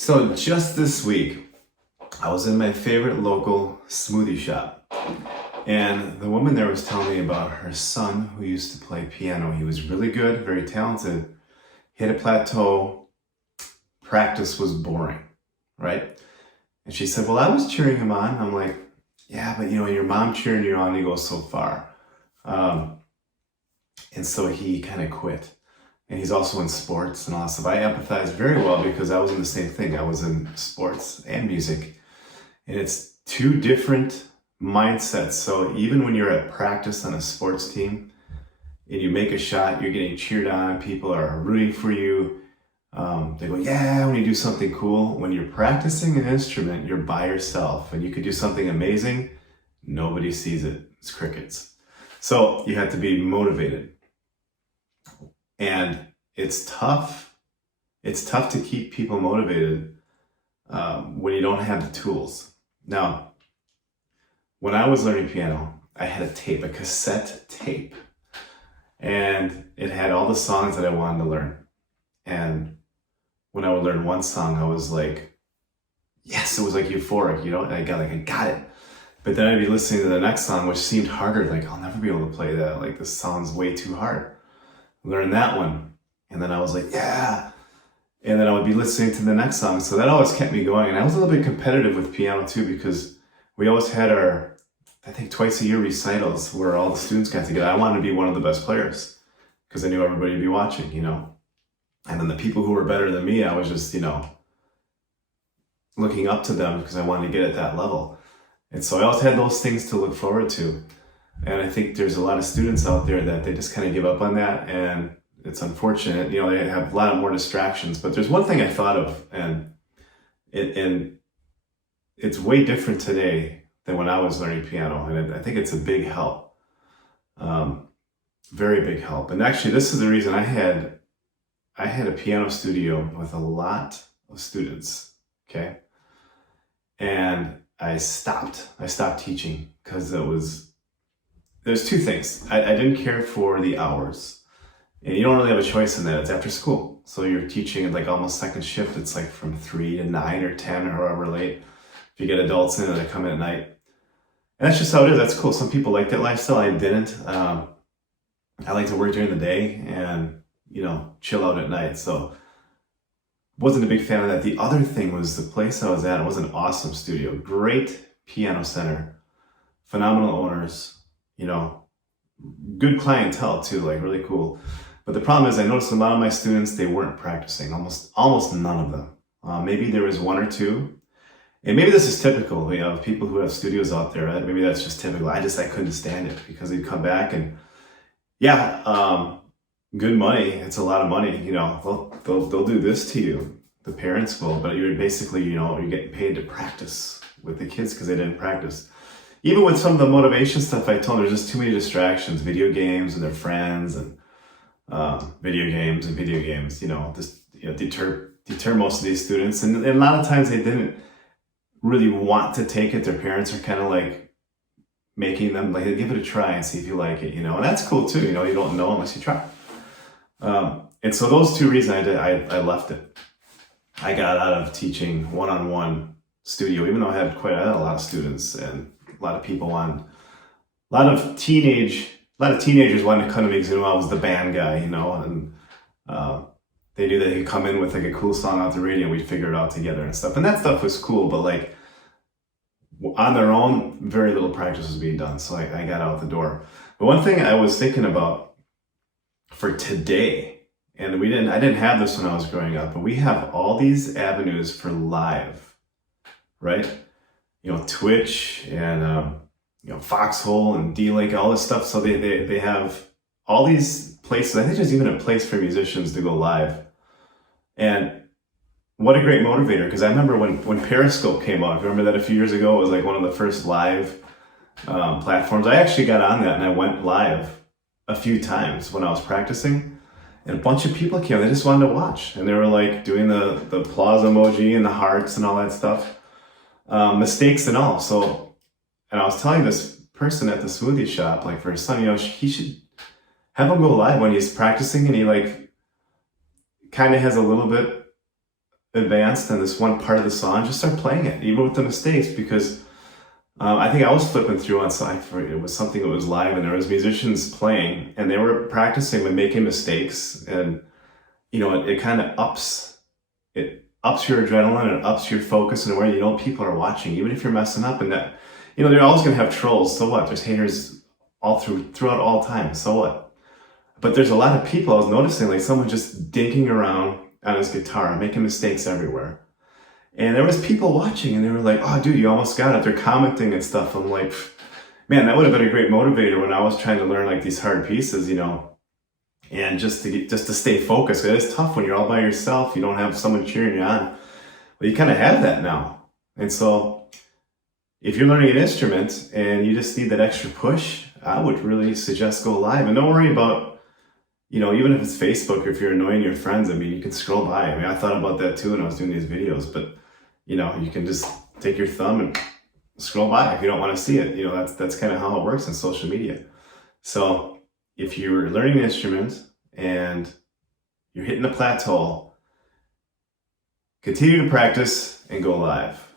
So just this week, I was in my favorite local smoothie shop, and the woman there was telling me about her son who used to play piano. He was really good, very talented, hit a plateau, practice was boring, right? And she said, well, I was cheering him on. I'm like, yeah, but your mom cheering you on, you go so far. Um, and so he kind of quit. And he's also in sports and all that stuff. I empathize very well because I was in the same thing. I was in sports and music. And it's two different mindsets. So even when you're at practice on a sports team and you make a shot, you're getting cheered on, people are rooting for you. They go, yeah, when you do something cool. When you're practicing an instrument, you're by yourself and you could do something amazing. Nobody sees it. It's crickets. So you have to be motivated. And it's tough. It's tough to keep people motivated when you don't have the tools. Now, when I was learning piano, I had a cassette tape, and it had all the songs that I wanted to learn. And when I would learn one song, I was like, yes, it was like euphoric, and I got it. But then I'd be listening to the next song, which seemed harder. Like, I'll never be able to play that. Like, this sounds way too hard. Learn that one. And then I was like, yeah. And then I would be listening to the next song. So that always kept me going. And I was a little bit competitive with piano too, because we always had our, I think, twice a year recitals where all the students got together. I wanted to be one of the best players because I knew everybody would be watching, And then the people who were better than me, I was just, looking up to them because I wanted to get at that level. And so I always had those things to look forward to. And I think there's a lot of students out there that they just kind of give up on that, and it's unfortunate. They have a lot of more distractions. But there's one thing I thought of, and it's way different today than when I was learning piano, and I think it's a big help, very big help. And actually, this is the reason I had a piano studio with a lot of students. Okay, and I stopped teaching because there's two things. I didn't care for the hours. And you don't really have a choice in that. It's after school. So you're teaching at like almost second shift. It's like from 3 to 9 or 10 or however late. If you get adults in and they come in at night. And that's just how it is. That's cool. Some people like that lifestyle. I didn't. I like to work during the day and, chill out at night. So wasn't a big fan of that. The other thing was the place I was at. It was an awesome studio. Great piano center. Phenomenal owners. Good clientele too, like really cool. But the problem is I noticed a lot of my students, they weren't practicing, almost none of them. Maybe there was one or two. And maybe this is typical, of people who have studios out there, right? Maybe that's just typical. I couldn't stand it because they'd come back and good money. It's a lot of money, they'll do this to you. The parents will, but you're basically, you're getting paid to practice with the kids because they didn't practice. Even with some of the motivation stuff I told them, there's just too many distractions, video games and their friends and video games, deter most of these students. And a lot of times they didn't really want to take it. Their parents are kind of like making them like, give it a try and see if you like it, and that's cool too. You don't know unless you try. And so those two reasons I left it. I got out of teaching one-on-one studio, even though I had a lot of students and a lot of people a lot of teenagers wanted to come to me because I was the band guy, and they knew that they could come in with like a cool song off the radio and we'd figure it out together and stuff. And that stuff was cool, but like on their own, very little practice was being done. So I got out the door. But one thing I was thinking about for today, and I didn't have this when I was growing up, but we have all these avenues for live, right? Twitch and, Foxhole and D-Link, all this stuff. So they have all these places. I think there's even a place for musicians to go live. And what a great motivator. Because I remember when Periscope came out, remember that a few years ago, it was like one of the first live platforms. I actually got on that and I went live a few times when I was practicing. And a bunch of people came, they just wanted to watch. And they were like doing the applause emoji and the hearts and all that stuff. Mistakes and all. So, and I was telling this person at the smoothie shop, like for his son, he should have him go live when he's practicing and he like kind of has a little bit advanced in this one part of the song, just start playing it, even with the mistakes, because I think I was flipping through on side for it was something that was live, and there was musicians playing, and they were practicing with making mistakes, and it kind of ups your adrenaline and ups your focus, and where people are watching, even if you're messing up, and that they're always gonna have trolls. So what? There's haters throughout all time. So what? But there's a lot of people. I was noticing like someone just dinking around on his guitar, making mistakes everywhere. And there was people watching, and they were like, "Oh, dude, you almost got it." They're commenting and stuff. I'm like, man, that would have been a great motivator when I was trying to learn like these hard pieces, and just to stay focused. It is tough when you're all by yourself. You don't have someone cheering you on. But you kind of have that now. And so if you're learning an instrument and you just need that extra push, I would really suggest go live. And don't worry about, even if it's Facebook or if you're annoying your friends, I mean, you can scroll by. I mean, I thought about that too when I was doing these videos, but you can just take your thumb and scroll by if you don't want to see it. That's kind of how it works in social media. So if you're learning an instrument and you're hitting a plateau, continue to practice and go live.